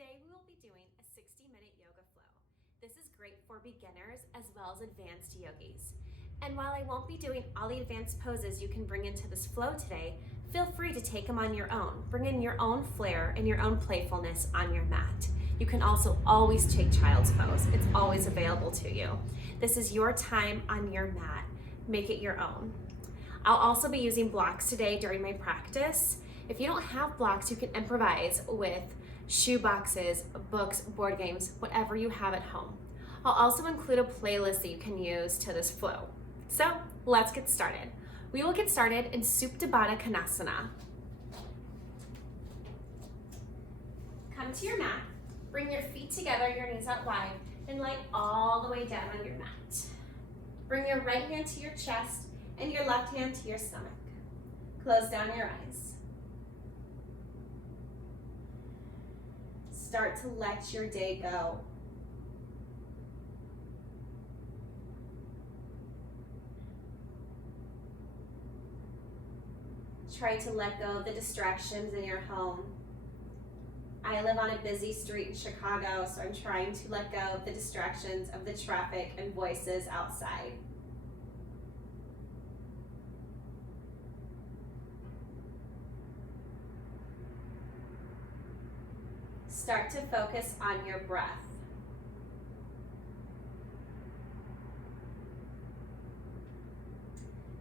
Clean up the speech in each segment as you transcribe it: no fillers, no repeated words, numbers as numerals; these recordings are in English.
Today we will be doing a 60-minute yoga flow. This is great for beginners as well as advanced yogis. And while I won't be doing all the advanced poses you can bring into this flow today, feel free to take them on your own. Bring in your own flair and your own playfulness on your mat. You can also always take child's pose. It's always available to you. This is your time on your mat. Make it your own. I'll also be using blocks today during my practice. If you don't have blocks, you can improvise with shoe boxes, books, board games, whatever you have at home. I'll also include a playlist that you can use to this flow. So let's get started. We will get started in Supta Baddha Konasana. Come to your mat, bring your feet together, your knees out wide, and lie all the way down on your mat. Bring your right hand to your chest and your left hand to your stomach. Close down your eyes. Start to let your day go. Try to let go of the distractions in your home. I live on a busy street in Chicago, so I'm trying to let go of the distractions of the traffic and voices outside. Start to focus on your breath.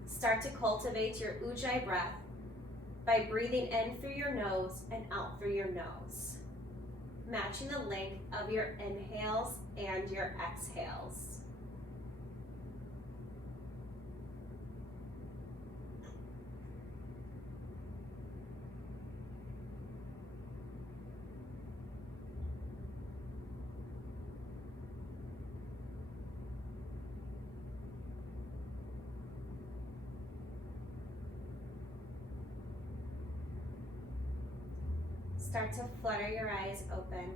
Start to cultivate your Ujjayi breath by breathing in through your nose and out through your nose, matching the length of your inhales and your exhales. Start to flutter your eyes open.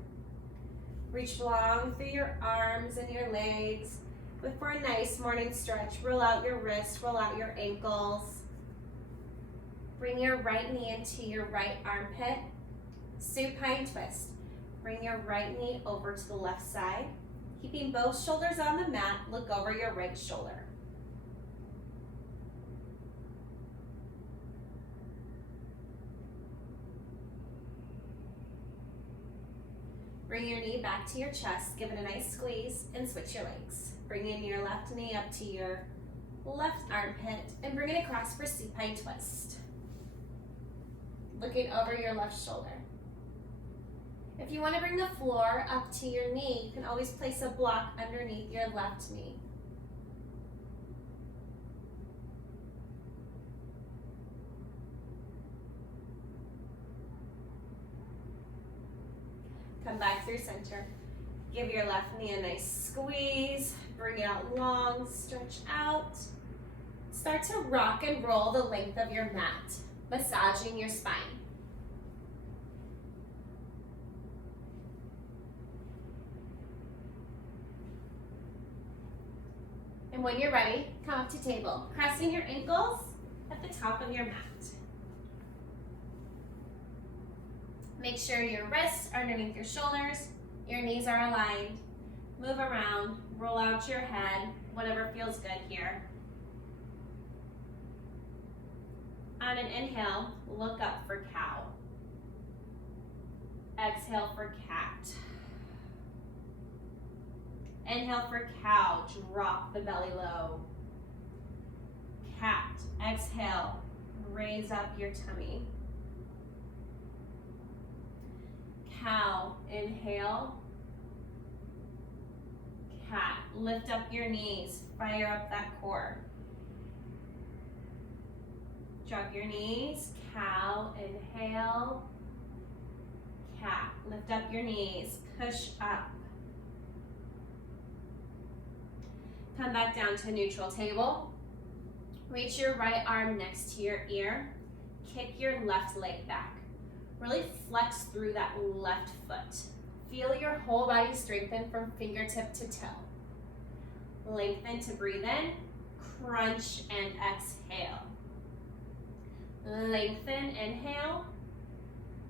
Reach long through your arms and your legs. But for a nice morning stretch, roll out your wrists, roll out your ankles. Bring your right knee into your right armpit. Supine twist. Bring your right knee over to the left side. Keeping both shoulders on the mat, look over your right shoulder. Bring your knee back to your chest, give it a nice squeeze, and switch your legs. Bring in your left knee up to your left armpit, and bring it across for supine twist. Looking over your left shoulder. If you want to bring the floor up to your knee, you can always place a block underneath your left knee. Come back through center. Give your left knee a nice squeeze. Bring it out long, stretch out. Start to rock and roll the length of your mat, massaging your spine. And when you're ready, come up to table, crossing your ankles at the top of your mat. Make sure your wrists are underneath your shoulders, your knees are aligned. Move around, roll out your head, whatever feels good here. On an inhale, look up for cow. Exhale for cat. Inhale for cow, drop the belly low. Cat, exhale, raise up your tummy. Cow, inhale. Cat, lift up your knees, fire up that core. Drop your knees, cow, inhale. Cat, lift up your knees, push up. Come back down to neutral table. Reach your right arm next to your ear. Kick your left leg back. Really flex through that left foot. Feel your whole body strengthen from fingertip to toe. Lengthen to breathe in, crunch and exhale. Lengthen, inhale,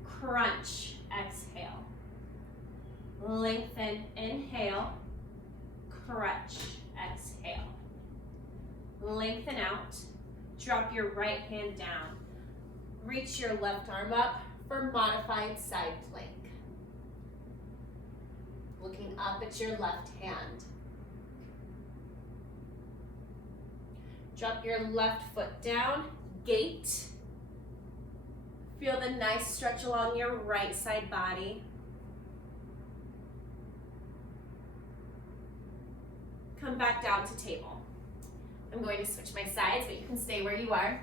crunch, exhale. Lengthen, inhale, crunch, exhale. Lengthen out, drop your right hand down. Reach your left arm up for modified side plank. Looking up at your left hand. Drop your left foot down, gate. Feel the nice stretch along your right side body. Come back down to table. I'm going to switch my sides, but you can stay where you are.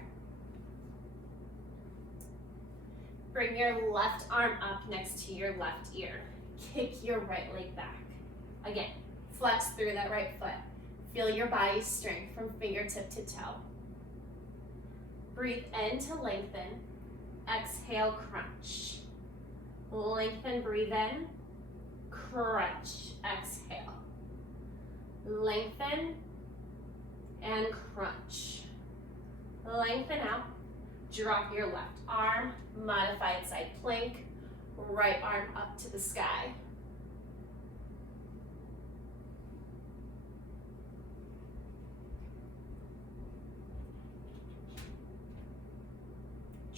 Bring your left arm up next to your left ear. Kick your right leg back. Again, flex through that right foot. Feel your body's strength from fingertip to toe. Breathe in to lengthen. Exhale, crunch. Lengthen, breathe in. Crunch, exhale. Lengthen and crunch. Lengthen out. Drop your left arm, modified side plank, right arm up to the sky.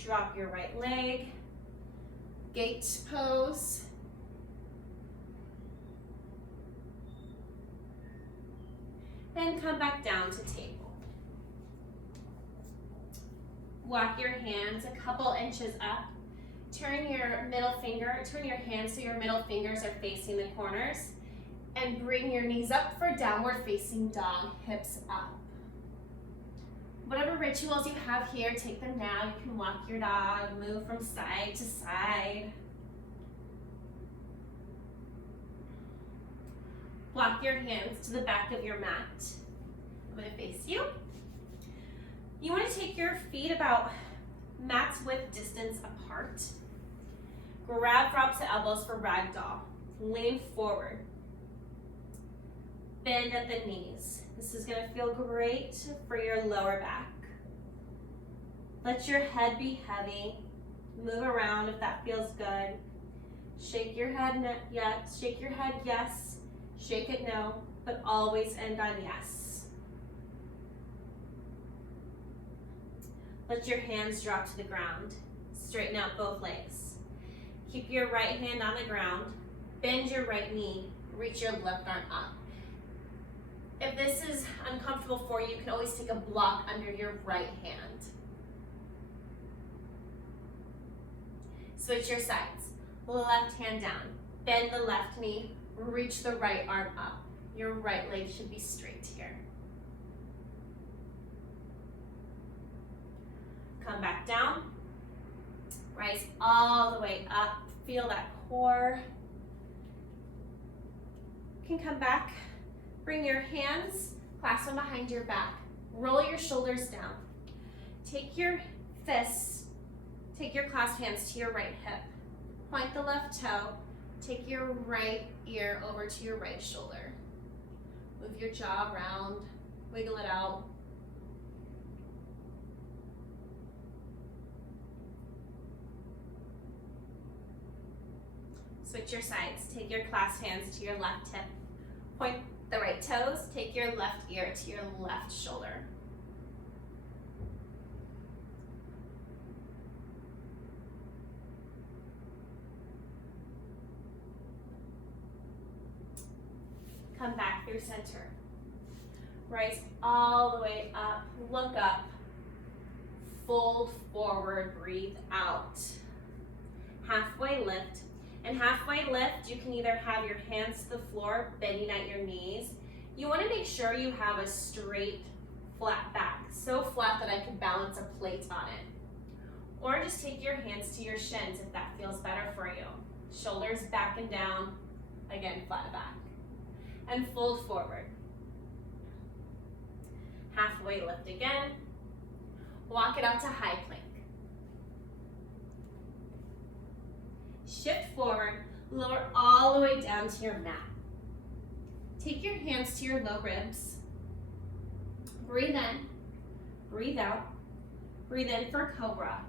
Drop your right leg, gate pose. And come back down to table. Walk your hands a couple inches up. Turn your hands so your middle fingers are facing the corners. And bring your knees up for downward facing dog, hips up. Whatever rituals you have here, take them now. You can walk your dog, move from side to side. Walk your hands to the back of your mat. I'm going to face you. You want to take your feet about mat's width distance apart. Grab for opposite elbows for ragdoll. Lean forward. Bend at the knees. This is going to feel great for your lower back. Let your head be heavy. Move around if that feels good. Shake your head yes. Shake your head yes. Shake it no, but always end on yes. Let your hands drop to the ground. Straighten out both legs. Keep your right hand on the ground. Bend your right knee. Reach your left arm up. If this is uncomfortable for you, you can always take a block under your right hand. Switch your sides. Left hand down. Bend the left knee. Reach the right arm up. Your right leg should be straight here. Come back down. Rise all the way up. Feel that core. You can come back. Bring your hands, clasp them behind your back. Roll your shoulders down. Take your fists, take your clasped hands to your right hip. Point the left toe. Take your right ear over to your right shoulder. Move your jaw around, wiggle it out. Switch your sides. Take your clasped hands to your left hip. Point the right toes. Take your left ear to your left shoulder. Come back through center. Rise all the way up. Look up. Fold forward. Breathe out. Halfway lift. And halfway lift, you can either have your hands to the floor, bending at your knees. You want to make sure you have a straight, flat back. So flat that I can balance a plate on it. Or just take your hands to your shins if that feels better for you. Shoulders back and down. Again, flat back. And fold forward. Halfway lift again. Walk it up to high plank. Shift forward, lower all the way down to your mat. Take your hands to your low ribs. Breathe in, breathe out. Breathe in for cobra.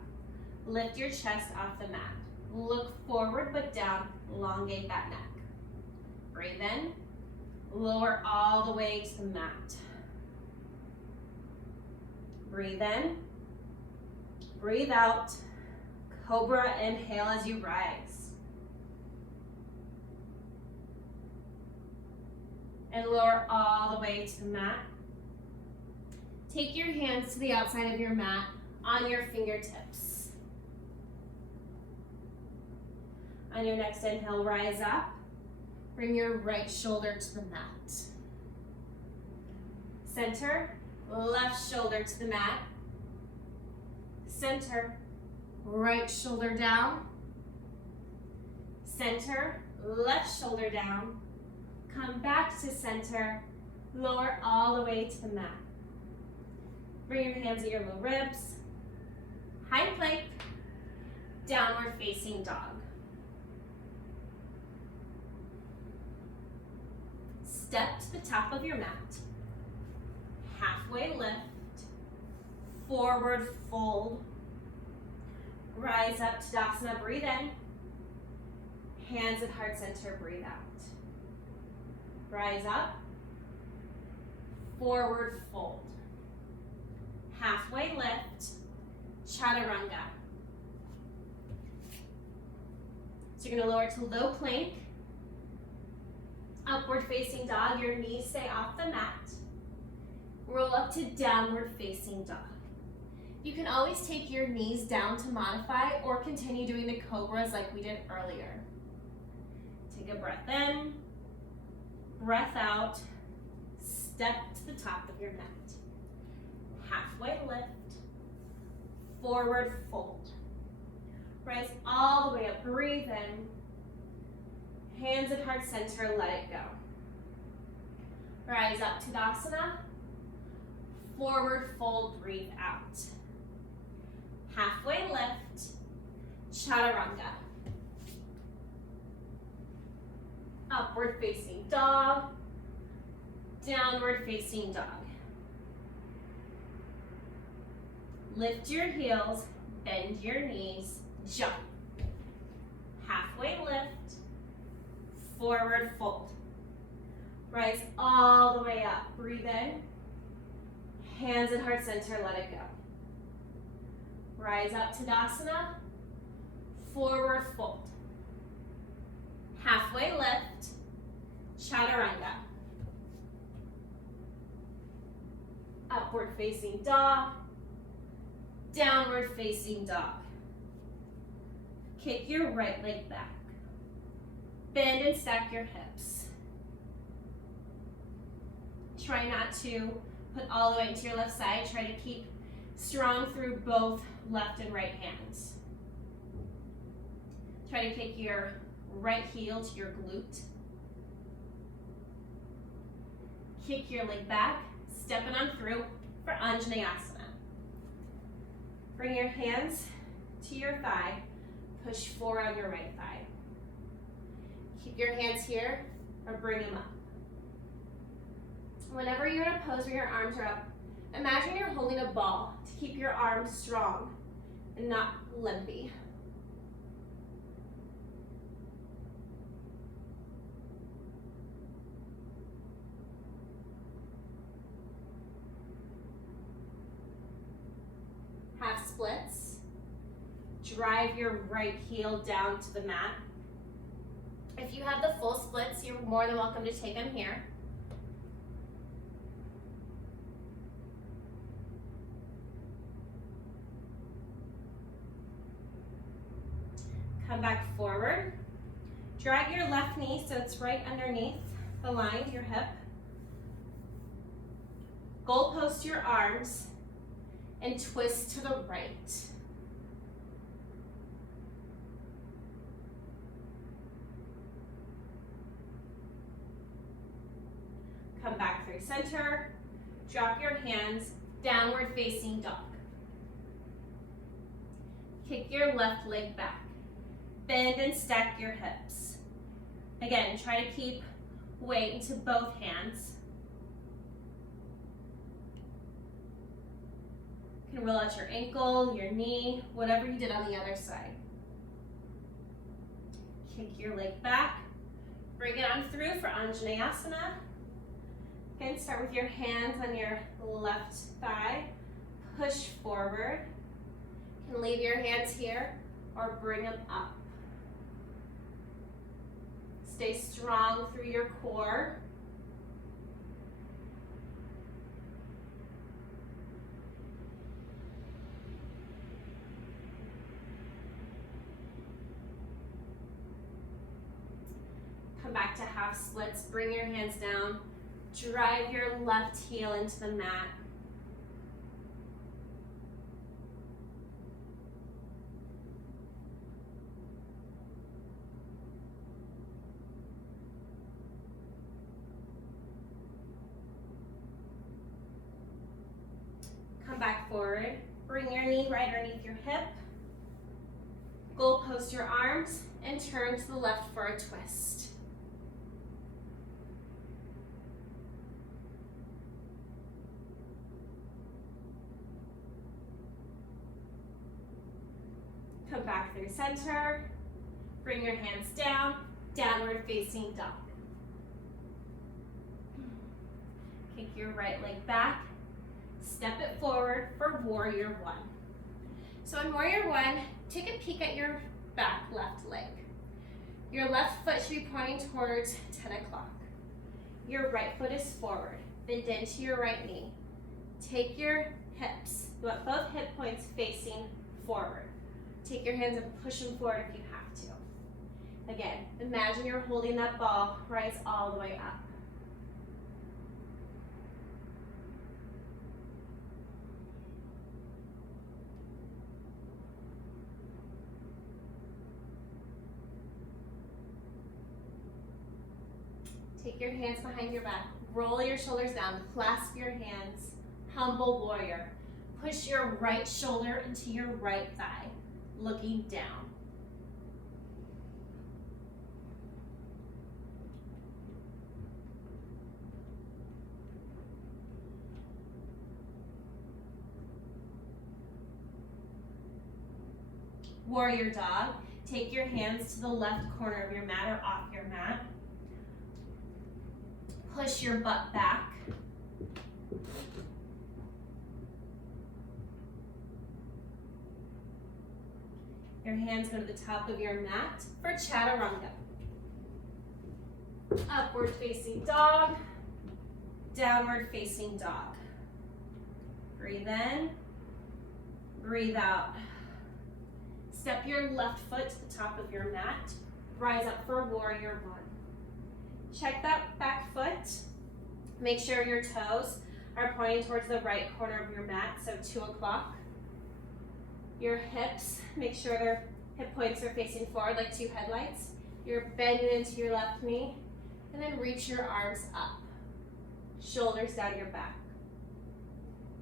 Lift your chest off the mat. Look forward but down, elongate that neck. Breathe in. Lower all the way to the mat. Breathe in. Breathe out. Cobra, inhale as you rise. And lower all the way to the mat. Take your hands to the outside of your mat on your fingertips. On your next inhale, rise up. Bring your right shoulder to the mat. Center, left shoulder to the mat. Center, right shoulder down. Center, left shoulder down. Come back to center, lower all the way to the mat. Bring your hands at your low ribs. High plank, downward facing dog. Step to the top of your mat. Halfway lift, forward fold. Rise up to Tadasana, breathe in. Hands at heart center, breathe out. Rise up, forward fold. Halfway lift, chaturanga. So you're gonna lower to low plank. Upward facing dog, your knees stay off the mat. Roll up to downward facing dog. You can always take your knees down to modify or continue doing the cobras like we did earlier. Take a breath in, breath out, step to the top of your mat. Halfway lift, forward fold. Rise all the way up, breathe in. Hands at heart center, let it go. Rise up to Tadasana. Forward fold, breathe out. Halfway lift, chaturanga. Upward facing dog, downward facing dog. Lift your heels, bend your knees, jump. Halfway lift, forward fold. Rise all the way up, breathe in. Hands at heart center, let it go. Rise up to Tadasana, forward fold. Halfway lift, chaturanga. Upward facing dog, downward facing dog. Kick your right leg back. Bend and stack your hips. Try not to put all the way into your left side. Try to keep strong through both left and right hands. Try to kick your right heel to your glute. Kick your leg back, stepping on through for Anjaneyasana. Bring your hands to your thigh, push forward on your right thigh. Keep your hands here or bring them up. Whenever you're in a pose where your arms are up, imagine you're holding a ball to keep your arms strong and not limpy. Half splits. Drive your right heel down to the mat. If you have the full splits, you're more than welcome to take them here. Come back forward. Drag your left knee so it's right underneath the line, your hip. Goalpost your arms and twist to the right. Come back through center. Drop your hands, downward facing dog. Kick your left leg back. Bend and stack your hips. Again, try to keep weight into both hands. You can roll out your ankle, your knee, whatever you did on the other side. Kick your leg back. Bring it on through for Anjaneyasana. Again, start with your hands on your left thigh. Push forward. You can leave your hands here or bring them up. Stay strong through your core. Come back to half splits. Bring your hands down. Drive your left heel into the mat. Come back forward. Bring your knee right underneath your hip. Goal post your arms and turn to the left for a twist. Come back through center. Bring your hands down. Downward facing dog. Kick your right leg back. Step it forward for warrior one. So in warrior one, take a peek at your back left leg. Your left foot should be pointing towards 10 o'clock. Your right foot is forward. Bend into your right knee. Take your hips, both hip points facing forward. Take your hands and push them forward if you have to. Again, imagine you're holding that ball, rise all the way up. Take your hands behind your back. Roll your shoulders down. Clasp your hands. Humble warrior. Push your right shoulder into your right thigh, looking down. Warrior dog. Take your hands to the left corner of your mat or off your mat. Push your butt back. Your hands go to the top of your mat for chaturanga. Upward facing dog, downward facing dog. Breathe in, breathe out. Step your left foot to the top of your mat. Rise up for warrior one. Check that back foot. Make sure your toes are pointing towards the right corner of your mat, so 2 o'clock. Your hips, make sure their hip points are facing forward like 2 headlights. You're bending into your left knee, and then reach your arms up. Shoulders down your back.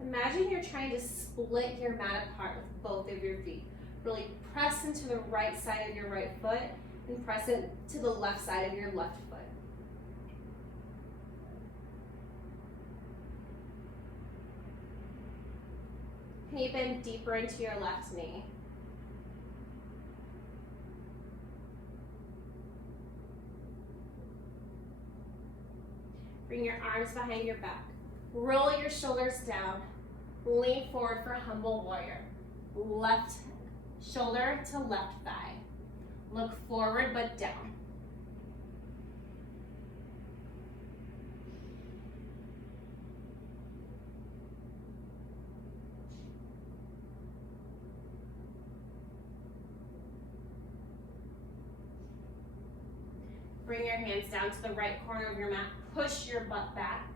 Imagine you're trying to split your mat apart with both of your feet. Really press into the right side of your right foot and press it to the left side of your left foot. Can you bend deeper into your left knee? Bring your arms behind your back. Roll your shoulders down. Lean forward for humble warrior. Left shoulder to left thigh. Look forward but down. Bring your hands down to the right corner of your mat. Push your butt back.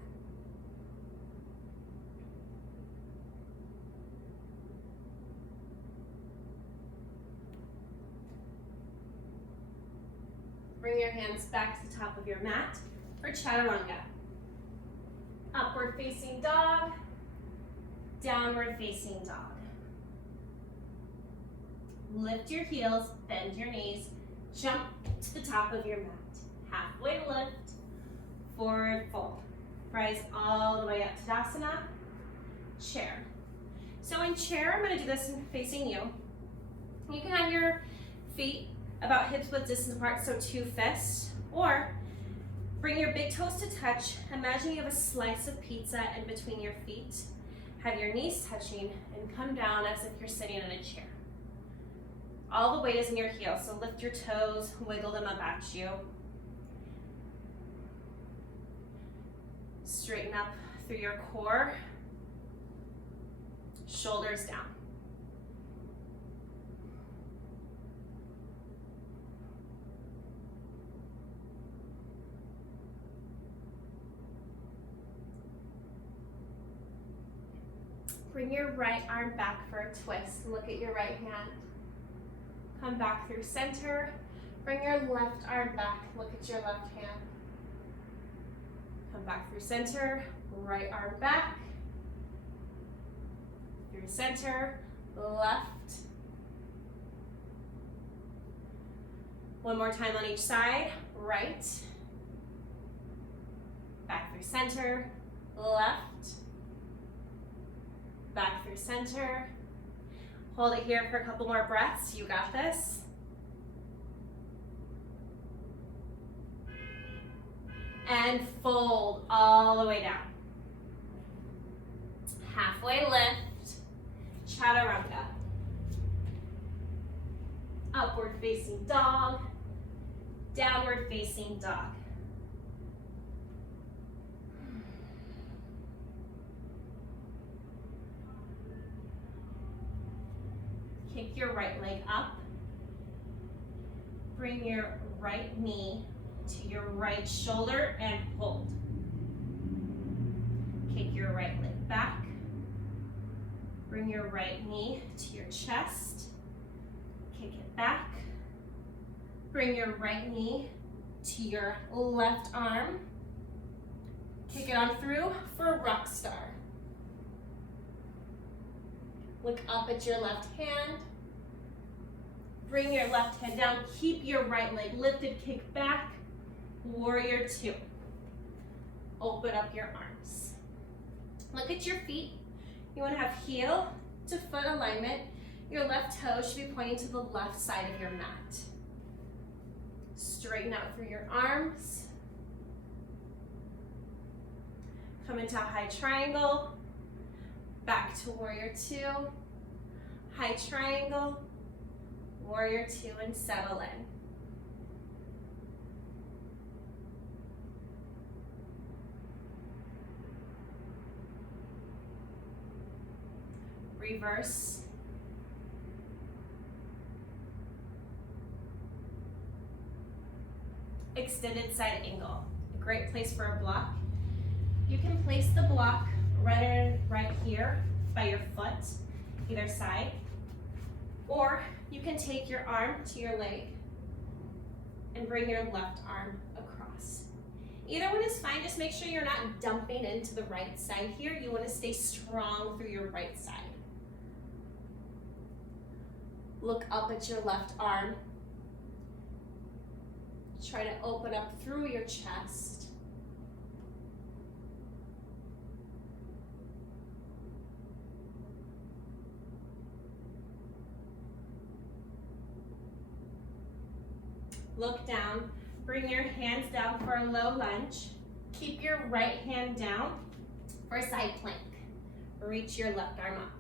Bring your hands back to the top of your mat for chaturanga. Upward facing dog, downward facing dog. Lift your heels, bend your knees, jump to the top of your mat. Halfway lift, forward fold. Rise all the way up to Tadasana, chair. So in chair, I'm gonna do this facing you. You can have your feet about hips width distance apart, so 2 fists, or Bring your big toes to touch. Imagine you have a slice of pizza in between your feet. Have your knees touching and come down as if you're sitting in a chair. All the weight is in your heels, so lift your toes, wiggle them up at you. Straighten up through your core. Shoulders down. Bring your right arm back for a twist. Look at your right hand. Come back through center. Bring your left arm back. Look at your left hand. Come back through center. Right arm back. Through center. Left. One more time on each side. Right. Back through center. Left. Back through center. Hold it here for a couple more breaths. You got this. And fold all the way down. Halfway lift. Chaturanga. Upward facing dog. Downward facing dog. Kick your right leg up. Bring your right knee to your right shoulder and hold. Kick your right leg back. Bring your right knee to your chest. Kick it back. Bring your right knee to your left arm. Kick it on through for rock star. Look up at your left hand. Bring your left hand down. Keep your right leg lifted. Kick back. Warrior two. Open up your arms. Look at your feet. You want to have heel to foot alignment. Your left toe should be pointing to the left side of your mat. Straighten out through your arms. Come into a high triangle. Back to warrior two, high triangle, warrior two, and settle in. Reverse. Extended side angle, a great place for a block. You can place the block right here by your foot, either side, or you can take your arm to your leg and bring your left arm across. Either one is fine, just make sure you're not dumping into the right side here. You want to stay strong through your right side. Look up at your left arm. Try to open up through your chest. Look down, bring your hands down for a low lunge. Keep your right hand down for a side plank. Reach your left arm up.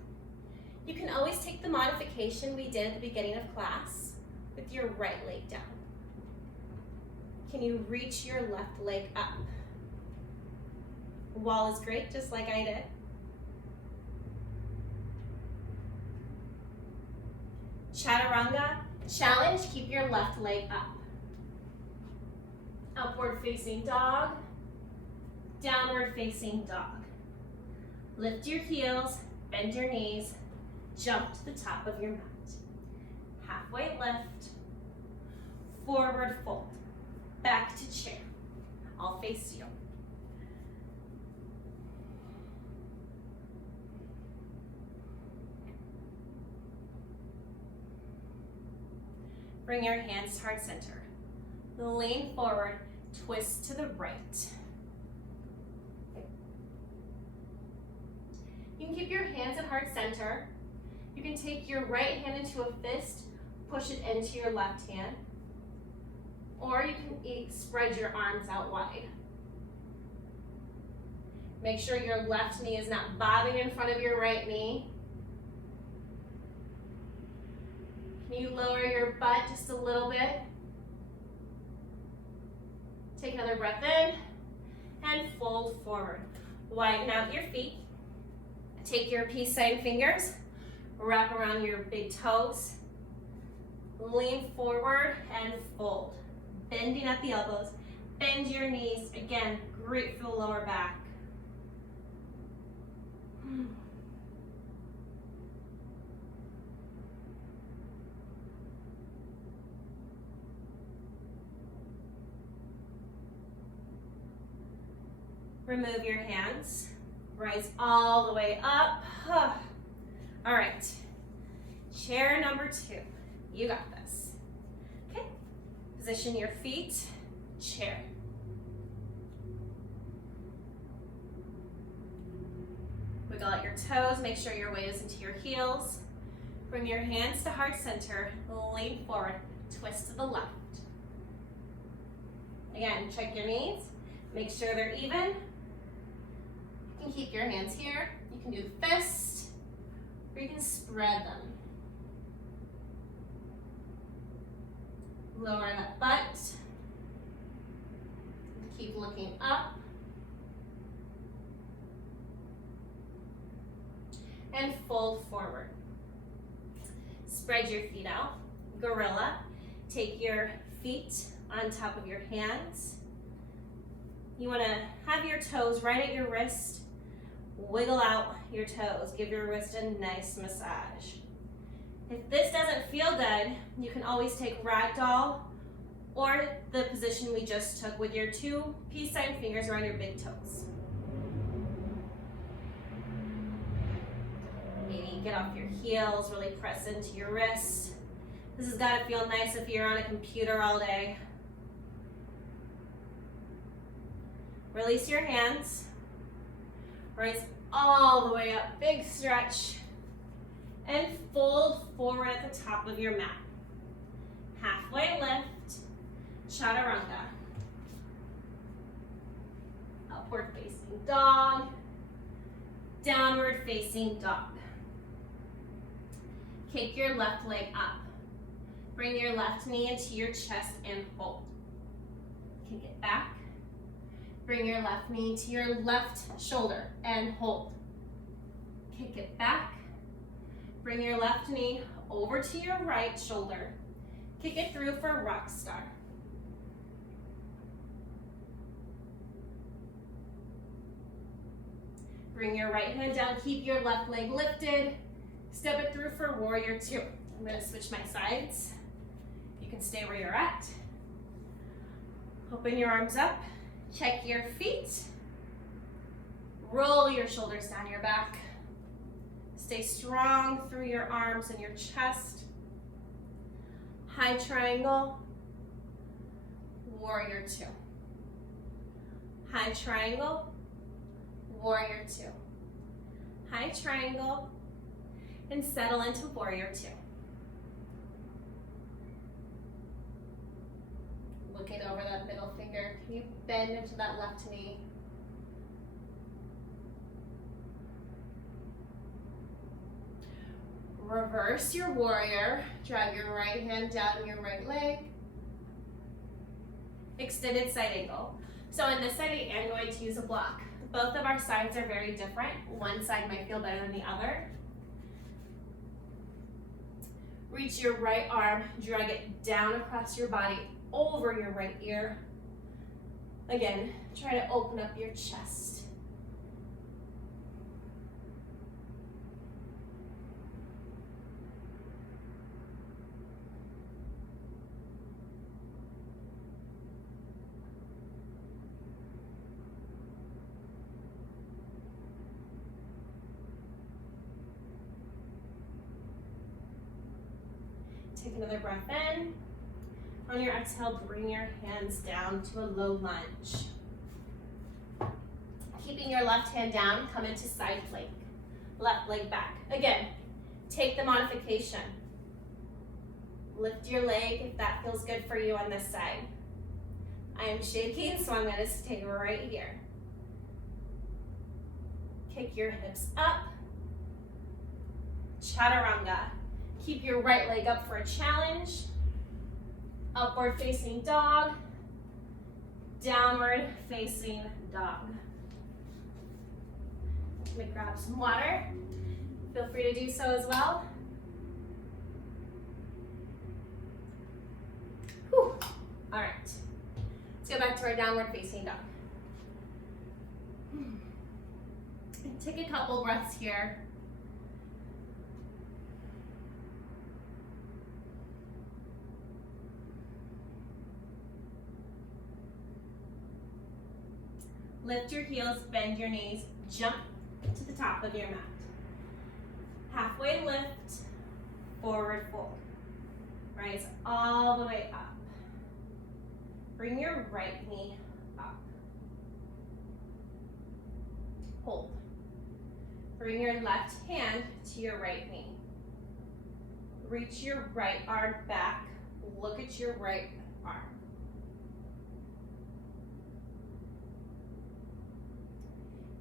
You can always take the modification we did at the beginning of class with your right leg down. Can you reach your left leg up? Wall is great, just like I did. Chaturanga, challenge, keep your left leg up. Upward facing dog, downward facing dog. Lift your heels, bend your knees, jump to the top of your mat. Halfway lift, forward fold, back to chair. I'll face you. Bring your hands to heart center. Lean forward, twist to the right. You can keep your hands at heart center. You can take your right hand into a fist, push it into your left hand. Or you can spread your arms out wide. Make sure your left knee is not bobbing in front of your right knee. Can you lower your butt just a little bit? Take another breath in and fold forward. Widen out your feet. Take your peace sign fingers, wrap around your big toes. Lean forward and fold. Bending at the elbows. Bend your knees. Again, great for the lower back. Remove your hands. Rise all the way up. All right. Chair number 2. You got this. Okay. Position your feet. Chair. Wiggle out your toes. Make sure your weight is into your heels. Bring your hands to heart center. Lean forward. Twist to the left. Again, check your knees. Make sure they're even. You can keep your hands here. You can do the fist, or you can spread them. Lower that butt. Keep looking up. And fold forward. Spread your feet out. Gorilla. Take your feet on top of your hands. You want to have your toes right at your wrist. Wiggle out your toes. Give your wrist a nice massage. If this doesn't feel good, you can always take ragdoll or the position we just took with your 2 peace sign fingers around your big toes. Maybe get off your heels, really press into your wrists. This has got to feel nice if you're on a computer all day. Release your hands. Rise all the way up, big stretch. And fold forward at the top of your mat. Halfway lift, chaturanga. Upward facing dog, downward facing dog. Kick your left leg up. Bring your left knee into your chest and hold. Kick it back. Bring your left knee to your left shoulder and hold. Kick it back. Bring your left knee over to your right shoulder. Kick it through for rock star. Bring your right hand down, keep your left leg lifted. Step it through for warrior 2. I'm gonna switch my sides. You can stay where you're at. Open your arms up, check your feet. Roll your shoulders down your back. Stay strong through your arms and your chest. High triangle, warrior 2. High triangle, warrior 2. High triangle, and settle into warrior 2. Looking over that middle finger, can you bend into that left knee? Reverse your warrior. Drag your right hand down your right leg. Extended side angle. So in this side, I am going to use a block. Both of our sides are very different. One side might feel better than the other. Reach your right arm, drag it down across your body, over your right ear. Again, try to open up your chest. Take another breath in. On your exhale, bring your hands down to a low lunge. Keeping your left hand down, come into side plank. Left leg back. Again, take the modification. Lift your leg if that feels good for you on this side. I am shaking, so I'm going to stay right here. Kick your hips up. Chaturanga. Keep your right leg up for a challenge. Upward facing dog. Downward facing dog. Let me grab some water. Feel free to do so as well. Whew. All right. Let's go back to our downward facing dog. And take a couple breaths here. Lift your heels, bend your knees, jump to the top of your mat. Halfway lift, forward fold. Rise all the way up. Bring your right knee up. Hold. Bring your left hand to your right knee. Reach your right arm back. Look at your right arm.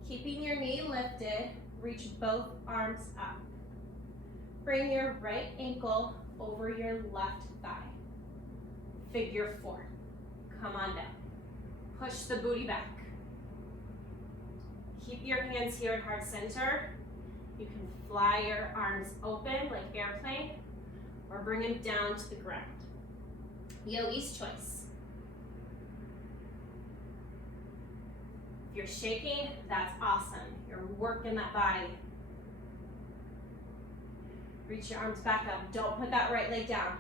Keeping your knee lifted, reach both arms up. Bring your right ankle over your left thigh. Figure four. Come on down. Push the booty back. Keep your hands here in heart center. You can fly your arms open like airplane or bring them down to the ground. Yogi's choice. If you're shaking, that's awesome. You're working that body. Reach your arms back up. Don't put that right leg down.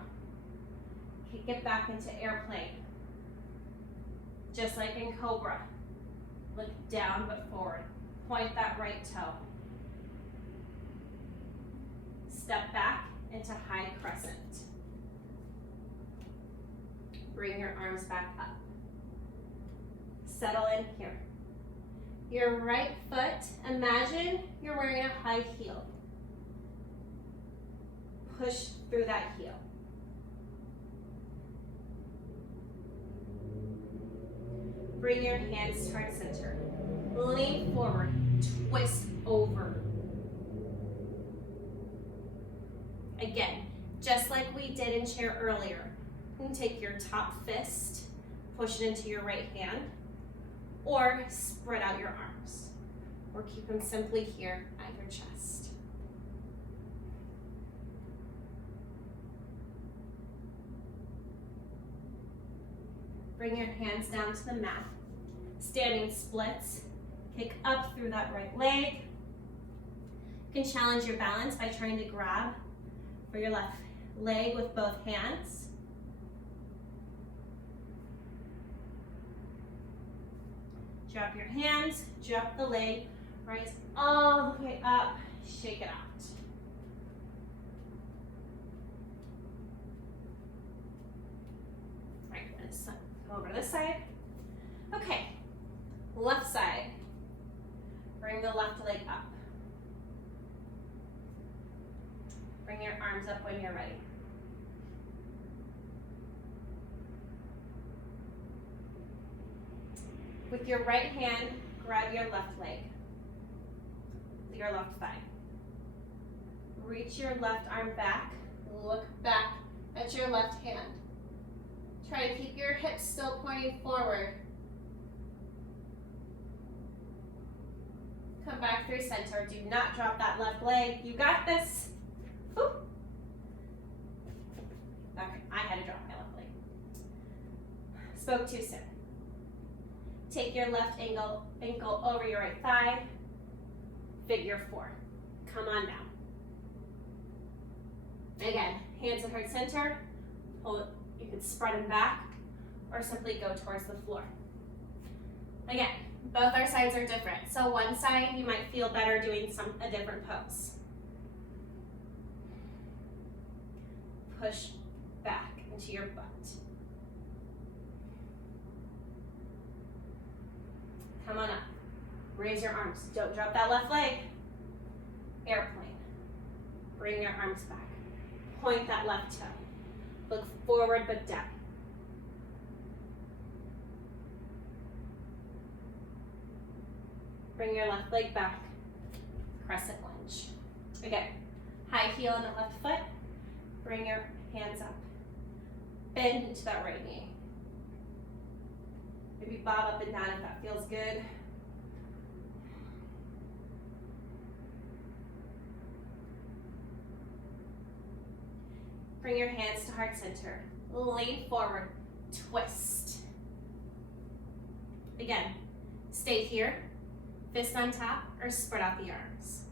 Kick it back into airplane. Just like in Cobra. Look down but forward. Point that right toe. Step back into high crescent. Bring your arms back up. Settle in here. Your right foot, imagine you're wearing a high heel. Push through that heel. Bring your hands to heart center. Lean forward, twist over. Again, just like we did in chair earlier, you can take your top fist, push it into your right hand, or spread out your arms, or keep them simply here at your chest. Bring your hands down to the mat. Standing splits. Kick up through that right leg. You can challenge your balance by trying to grab for your left leg with both hands. Drop your hands, drop the leg, rise all the way up, shake it out. Right, let's go over this side. Okay, left side. Bring the left leg up. Bring your arms up when you're ready. With your right hand, grab your left leg, your left thigh. Reach your left arm back, look back at your left hand. Try to keep your hips still pointing forward. Come back through center. Do not drop that left leg. You got this. Whew. Okay, I had to drop my left leg. Spoke too soon. Take your left ankle over your right thigh. Figure four. Come on down. Again, hands at heart center. Pull it. You can spread them back or simply go towards the floor. Again, both our sides are different. So one side you might feel better doing a different pose. Push back into your butt. Come on up. Raise your arms. Don't drop that left leg. Airplane. Bring your arms back. Point that left toe. Look forward but down. Bring your left leg back. Crescent lunge. Again, high heel on the left foot. Bring your hands up. Bend into that right knee. Maybe bob up and down if that feels good. Bring your hands to heart center. Lean forward, twist. Again, stay here, fist on top, or spread out the arms.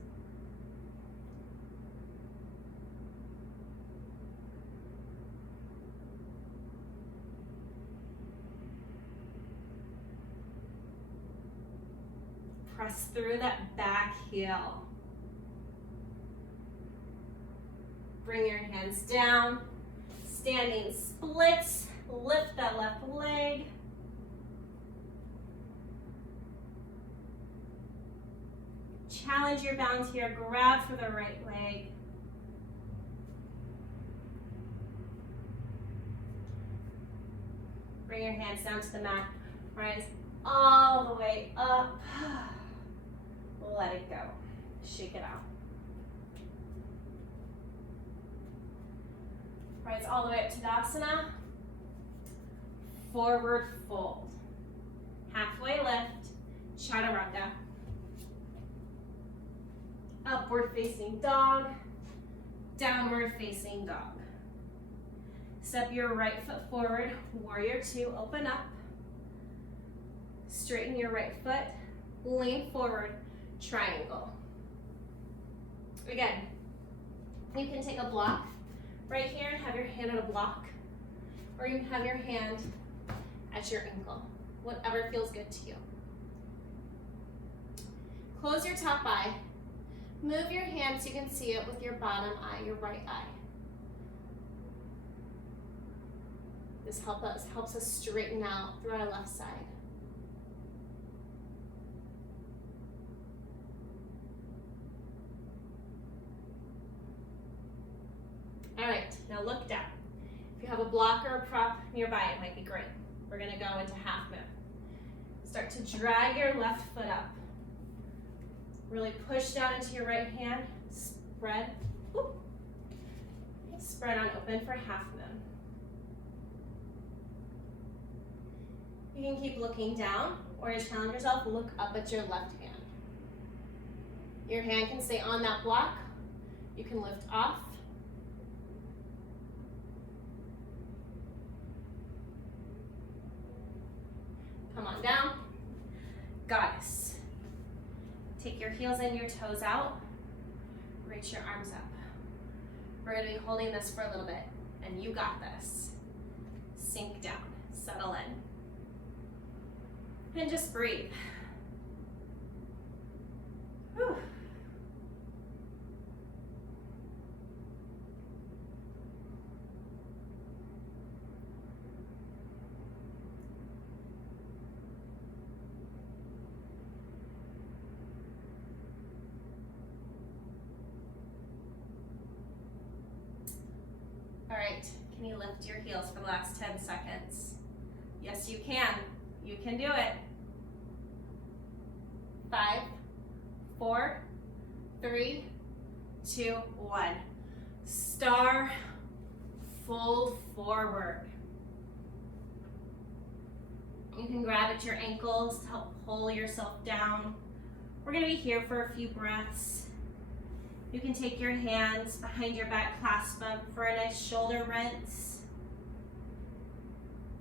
Press through that back heel. Bring your hands down. Standing splits. Lift that left leg. Challenge your balance here. Grab for the right leg. Bring your hands down to the mat. Rise all the way up. Let it go. Shake it out. Rise all the way up to Tadasana. Forward fold. Halfway lift. Chaturanga. Upward facing dog. Downward facing dog. Step your right foot forward. Warrior two. Open up. Straighten your right foot. Lean forward. Triangle. Again, you can take a block right here and have your hand on a block, or you can have your hand at your ankle, whatever feels good to you. Close your top eye. Move your hand so you can see it with your bottom eye, your right eye. This helps us straighten out through our left side. All right, now look down. If you have a block or a prop nearby, it might be great. We're gonna go into half moon. Start to drag your left foot up. Really push down into your right hand. Spread. Whoop. Spread on open for half moon. You can keep looking down, or to challenge yourself, look up at your left hand. Your hand can stay on that block. You can lift off. Come on down. Goddess. Take your heels and your toes out. Reach your arms up. We're going to be holding this for a little bit, and you got this. Sink down. Settle in. And just breathe. Whew. All right, can you lift your heels for the last 10 seconds? Yes, you can. You can do it. 5, 4, 3, 2, 1. Star, fold forward. You can grab at your ankles to help pull yourself down. We're gonna be here for a few breaths. You can take your hands behind your back, clasp them for a nice shoulder rinse.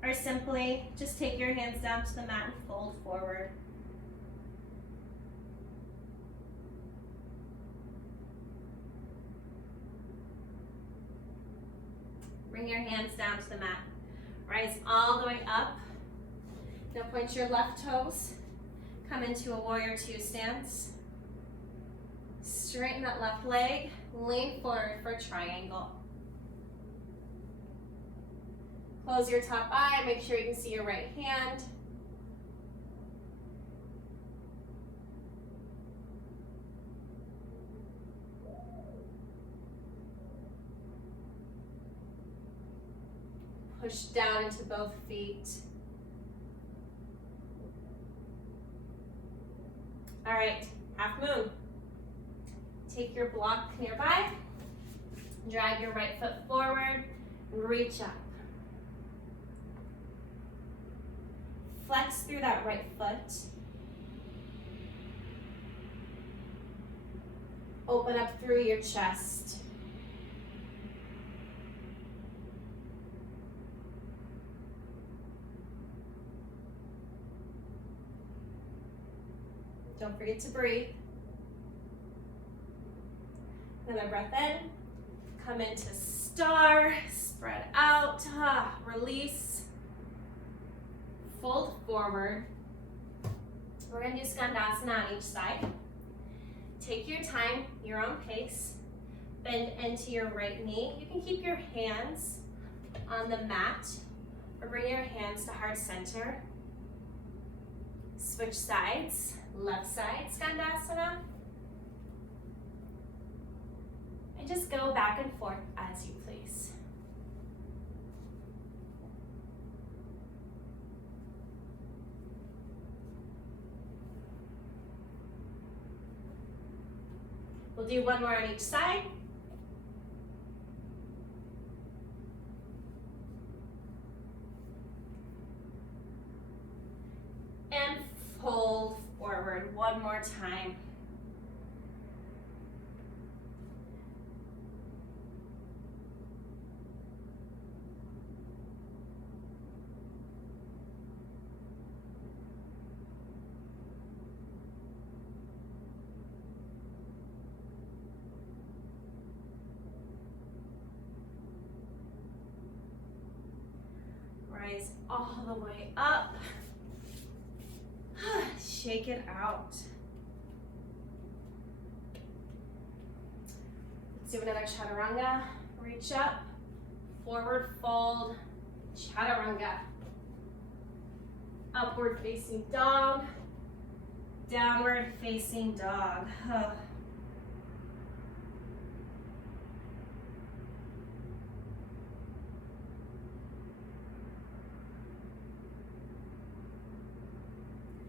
Or simply just take your hands down to the mat and fold forward. Bring your hands down to the mat. Rise all the way up. Now point your left toes. Come into a warrior two stance. Straighten that left leg. Lean forward for triangle. Close your top eye. Make sure you can see your right hand. Push down into both feet. All right, half moon. Take your block nearby, drag your right foot forward, reach up. Flex through that right foot. Open up through your chest. Don't forget to breathe. Another breath in. Come into star. Spread out. Release. Fold forward. We're going to do Skandasana on each side. Take your time, your own pace. Bend into your right knee. You can keep your hands on the mat or bring your hands to heart center. Switch sides. Left side Skandasana. And just go back and forth as you please. We'll do one more on each side. And fold forward one more time. Rise all the way up. Shake it out. Let's do another chaturanga. Reach up, forward fold, chaturanga. Upward facing dog, downward facing dog.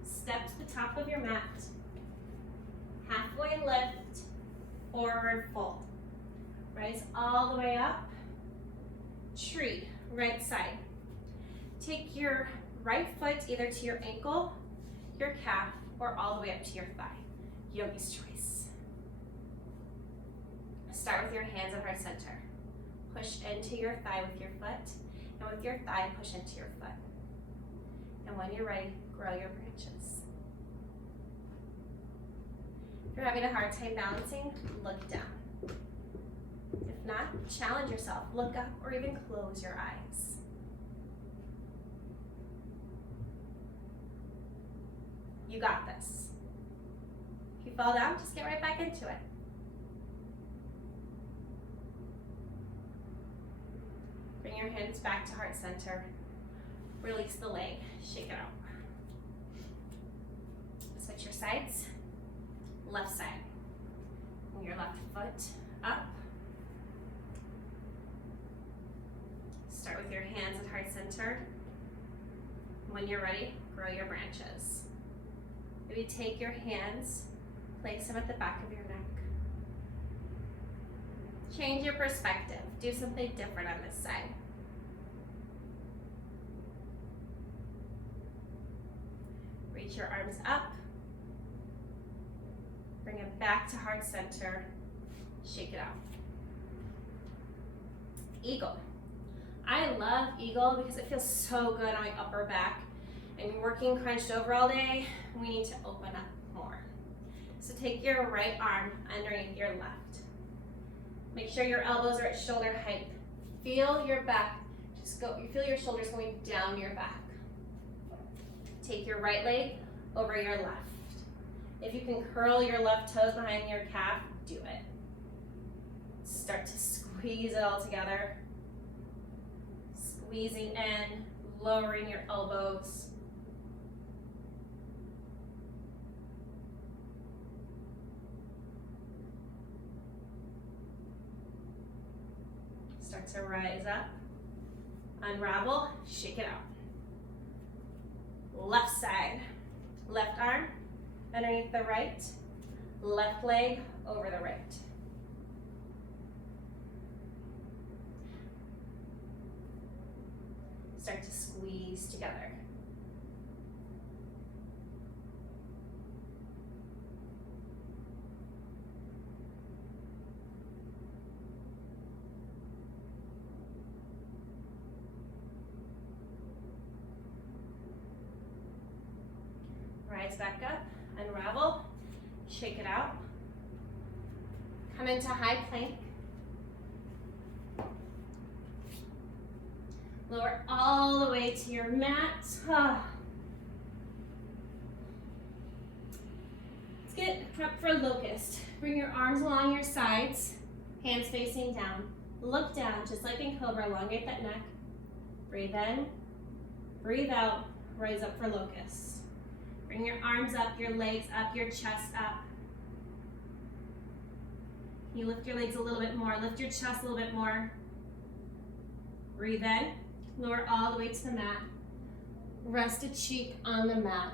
Step to the top of your mat. Halfway lift, forward fold. Rise all the way up. Tree, right side. Take your right foot either to your ankle, your calf, or all the way up to your thigh. Yogi's choice. Start with your hands at heart center. Push into your thigh with your foot, and with your thigh, push into your foot. And when you're ready, grow your branches. If you're having a hard time balancing, look down. If not, challenge yourself. Look up or even close your eyes. You got this. If you fall down, just get right back into it. Bring your hands back to heart center. Release the leg, shake it out. Switch your sides. Left side. Bring your left foot up. Start with your hands at heart center. When you're ready, grow your branches. Maybe take your hands, place them at the back of your neck. Change your perspective. Do something different on this side. Reach your arms up. Bring it back to heart center. Shake it out. Eagle. I love eagle because it feels so good on my upper back. And you're working crunched over all day, we need to open up more. So take your right arm underneath your left. Make sure your elbows are at shoulder height. Feel your back, you feel your shoulders going down your back. Take your right leg over your left. If you can curl your left toes behind your calf, do it. Start to squeeze it all together. Squeezing in, lowering your elbows. Start to rise up. Unravel, shake it out. Left side, left arm, underneath the right, left leg over the right. Start to squeeze together. Rise back up, unravel, shake it out. Come into high plank. Lower all the way to your mat. Let's get prepped for locust. Bring your arms along your sides, hands facing down. Look down, just like in cobra, elongate that neck. Breathe in, breathe out, rise up for locust. Bring your arms up, your legs up, your chest up. You lift your legs a little bit more, lift your chest a little bit more. Breathe in, lower all the way to the mat. Rest a cheek on the mat.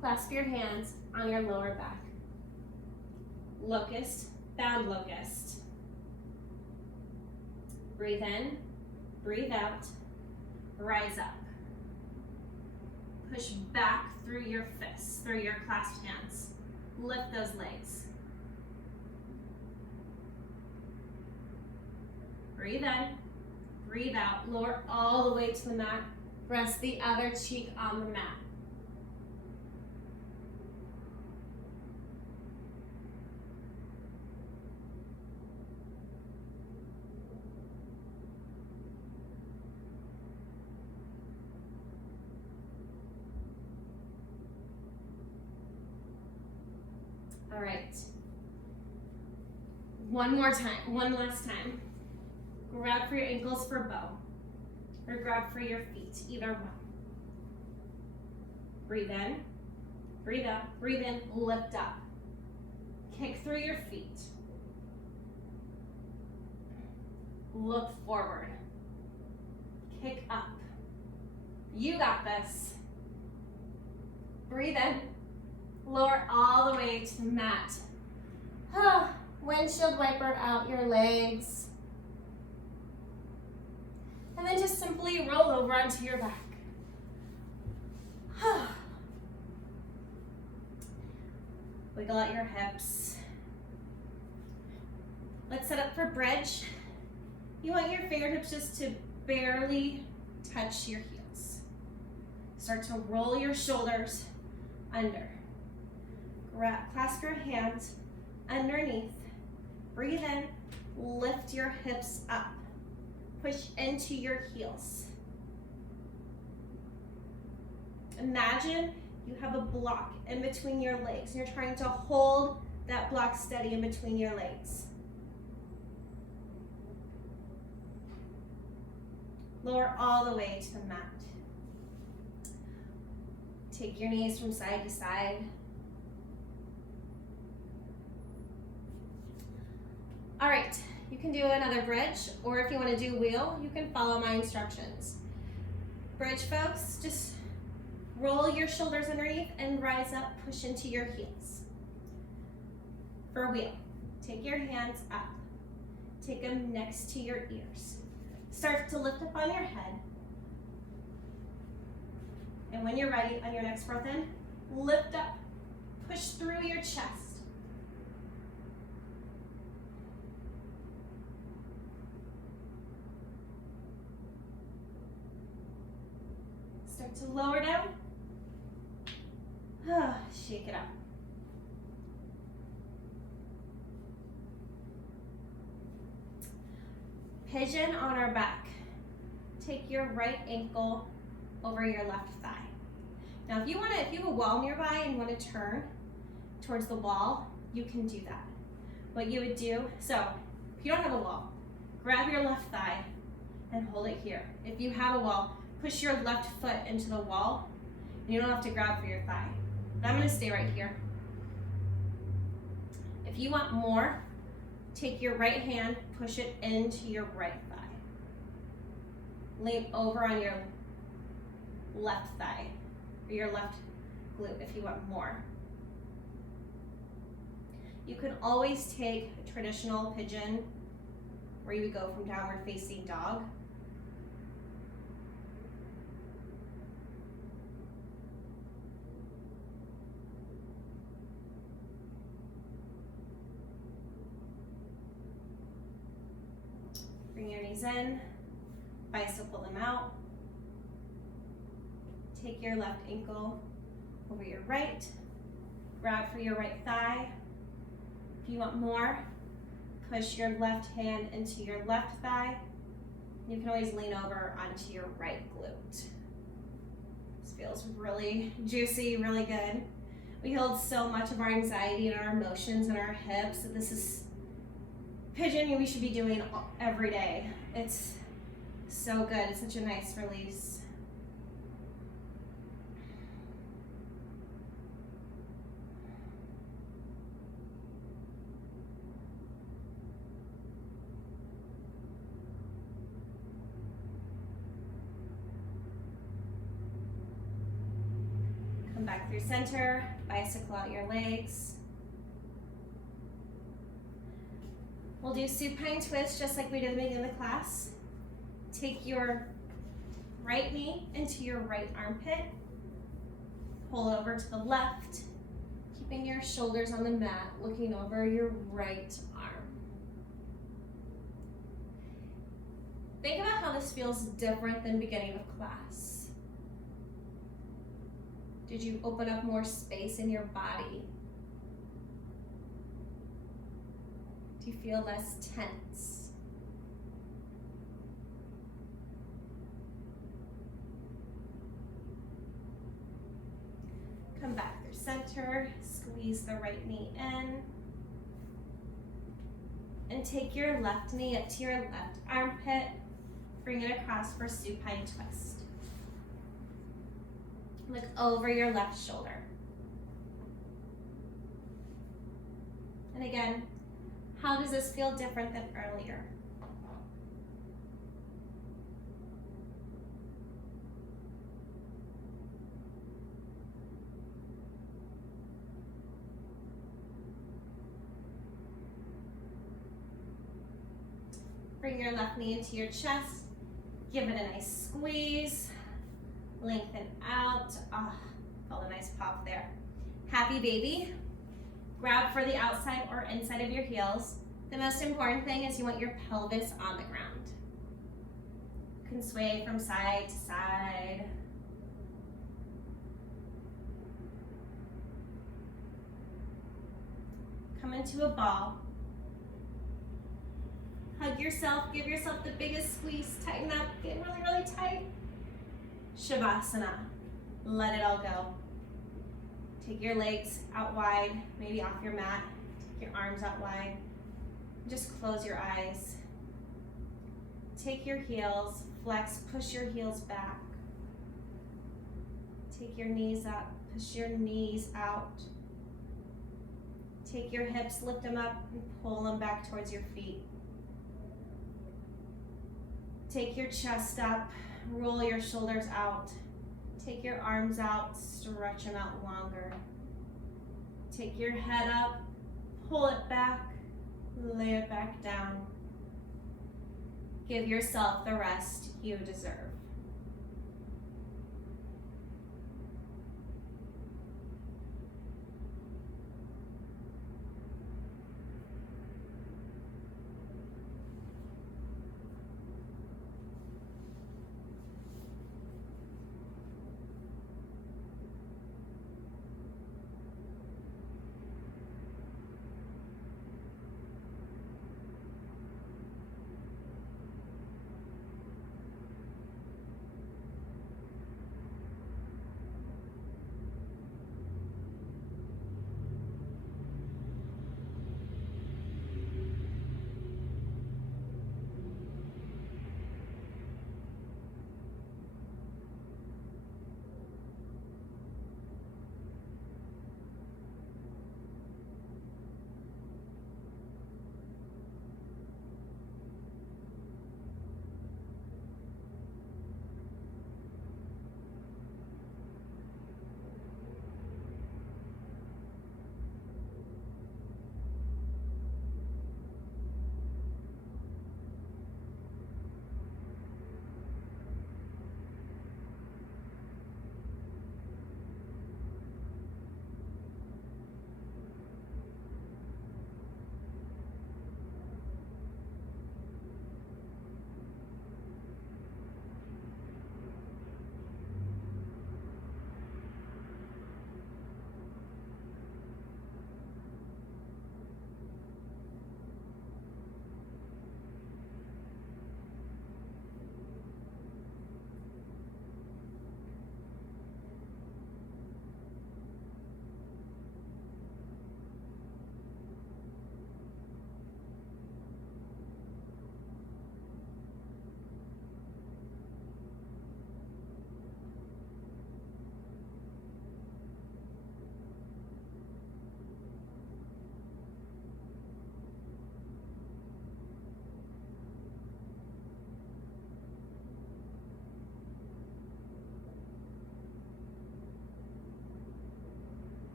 Clasp your hands on your lower back. Locust, bound locust. Breathe in, breathe out, rise up. Push back through your fists, through your clasped hands. Lift those legs. Breathe in, breathe out, lower all the way to the mat. Rest the other cheek on the mat. All right. One last time. Grab for your ankles for bow, or grab for your feet, either one. Breathe in, breathe out, breathe in, lift up. Kick through your feet. Look forward. Kick up. You got this. Breathe in. Lower all the way to the mat. Windshield wiper out your legs. And then just simply roll over onto your back. Wiggle out your hips. Let's set up for bridge. You want your fingertips just to barely touch your heels. Start to roll your shoulders under. Clasp your hands underneath. Breathe in, lift your hips up. Push into your heels. Imagine you have a block in between your legs and you're trying to hold that block steady in between your legs. Lower all the way to the mat. Take your knees from side to side. All right, you can do another bridge, or if you want to do wheel, you can follow my instructions. Bridge, folks, just roll your shoulders underneath and rise up, push into your heels. For wheel, take your hands up, take them next to your ears. Start to lift up on your head. And when you're ready, on your next breath in, lift up, push through your chest. Start to lower down. Shake it up. Pigeon on our back. Take your right ankle over your left thigh. Now if you have a wall nearby and you want to turn towards the wall, you can do that. What you would do, so if you don't have a wall, grab your left thigh and hold it here. If you have a wall, push your left foot into the wall. You don't have to grab for your thigh. But I'm going to stay right here. If you want more, Take your right hand, push it into your right thigh. Lean over on your left thigh, or your left glute if you want more. You can always take a traditional pigeon where you would go from downward facing dog. Bring your knees in, bicycle them out. Take your left ankle over your right, grab for your right thigh. If you want more, push your left hand into your left thigh. You can always lean over onto your right glute. This feels really juicy, really good. We hold so much of our anxiety and our emotions in our hips that this is pigeon we should be doing every day. It's so good. It's such a nice release. Come back through center, bicycle out your legs. We'll do supine twist just like we did at the beginning of the class. Take your right knee into your right armpit. Pull over to the left, keeping your shoulders on the mat, looking over your right arm. Think about how this feels different than beginning of class. Did you open up more space in your body? Do you feel less tense? Come back through center, squeeze the right knee in. And take your left knee up to your left armpit. Bring it across for supine twist. Look over your left shoulder. And again, how does this feel different than earlier? Bring your left knee into your chest. Give it a nice squeeze. Lengthen out. Ah, felt a nice pop there. Happy baby. Grab for the outside or inside of your heels. The most important thing is you want your pelvis on the ground. You can sway from side to side. Come into a ball. Hug yourself, give yourself the biggest squeeze, tighten up, get really, really tight. Shavasana, let it all go. Take your legs out wide, maybe off your mat. Take your arms out wide. Just close your eyes. Take your heels, flex, push your heels back. Take your knees up, push your knees out. Take your hips, lift them up, and pull them back towards your feet. Take your chest up, roll your shoulders out. Take your arms out, stretch them out longer. Take your head up, pull it back, lay it back down. Give yourself the rest you deserve.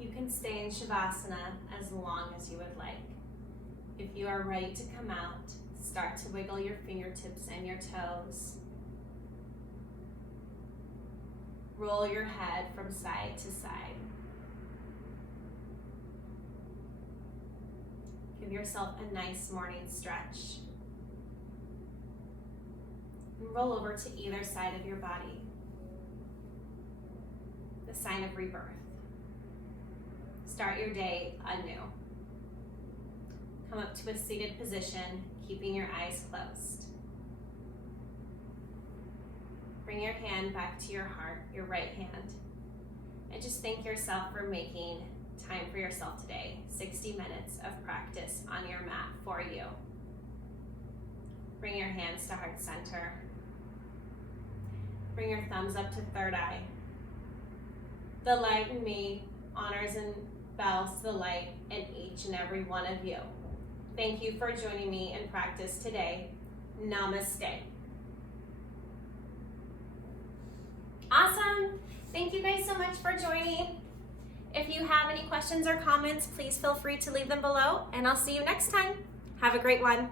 You can stay in Shavasana as long as you would like. If you are ready to come out, start to wiggle your fingertips and your toes. Roll your head from side to side. Give yourself a nice morning stretch. And roll over to either side of your body. The sign of rebirth. Start your day anew. Come up to a seated position, keeping your eyes closed. Bring your hand back to your heart, your right hand, and just thank yourself for making time for yourself today. 60 minutes of practice on your mat for you. Bring your hands to heart center. Bring your thumbs up to third eye. The light in me honors and bows to the light in each and every one of you. Thank you for joining me in practice today. Namaste. Awesome. Thank you guys so much for joining. If you have any questions or comments, please feel free to leave them below, and I'll see you next time. Have a great one.